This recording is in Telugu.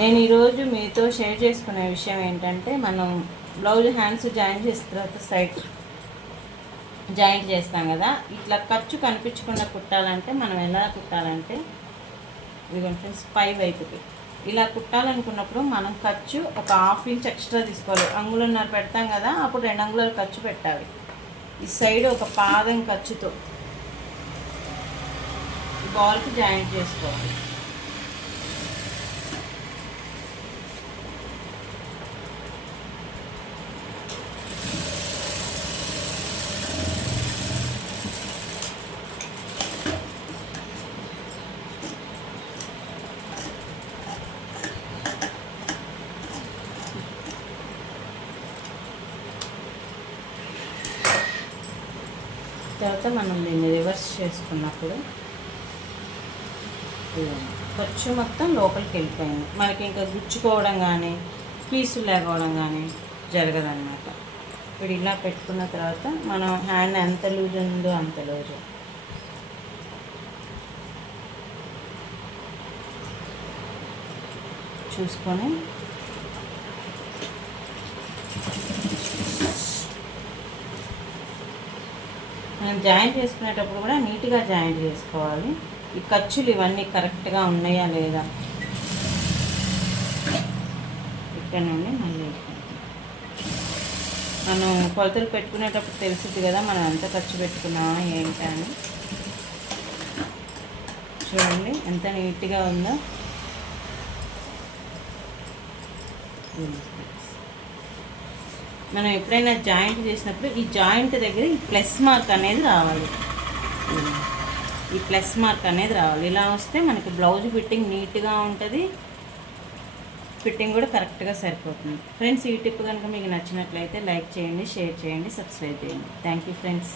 నేను ఈరోజు మీతో షేర్ చేసుకునే విషయం ఏంటంటే, మనం బ్లౌజ్ హ్యాండ్స్ జాయింట్ చేసిన తర్వాత సైడ్ జాయింట్ చేస్తాం కదా, ఇట్లా ఖర్చు కనిపించకుండా కుట్టాలంటే మనం ఎలా కుట్టాలంటే, ఇదిగోండి ఫ్రెండ్స్, పై వైపుకి ఇలా కుట్టాలనుకున్నప్పుడు మనం ఖర్చు ఒక 1/2 ఇంచ్ ఎక్స్ట్రా తీసుకోవాలి. అంగుళన్నర పెడతాం కదా, అప్పుడు 2 అంగుళాలు ఖర్చు పెట్టాలి. ఈ సైడ్ ఒక పాదం ఖర్చుతో బాల్కి జాయింట్ చేసుకోవాలి. తర్వాత మనం దీన్ని రివర్స్ చేసుకున్నప్పుడు ఖర్చు మొత్తం లోపలికి వెళ్ళిపోయింది. మనకి ఇంకా గుచ్చుకోవడం కానీ పీసులు లేకపోవడం కానీ జరగదన్నమాట. ఇప్పుడు ఇలా పెట్టుకున్న తర్వాత మనం హ్యాండ్ ఎంత లూజ్ ఉందో అంత లూజు చూసుకొని మనం జాయింట్ చేసుకునేటప్పుడు కూడా నీట్గా జాయింట్ చేసుకోవాలి. ఈ ఖర్చులు ఇవన్నీ కరెక్ట్గా ఉన్నాయా లేదా, ఇక్కడ నుండి మళ్ళీ మనం కొలతలు పెట్టుకునేటప్పుడు తెలుస్తుంది కదా మనం ఎంత ఖర్చు పెట్టుకున్నామా ఏంటని. చూడండి ఎంత నీట్గా ఉందో. మనం ఎప్పుడైనా జాయింట్ చేసినప్పుడు ఈ జాయింట్ దగ్గర ఈ ప్లస్ మార్క్ అనేది రావాలి. ఈ ప్లస్ మార్క్ అనేది రావాలి. ఇలా వస్తే మనకి బ్లౌజ్ ఫిట్టింగ్ నీట్గా ఉంటుంది, ఫిట్టింగ్ కూడా కరెక్ట్గా సరిపోతుంది. ఫ్రెండ్స్, ఈ టిప్ కనుక మీకు నచ్చినట్లయితే లైక్ చేయండి, షేర్ చేయండి, సబ్స్క్రైబ్ చేయండి. Thank you friends.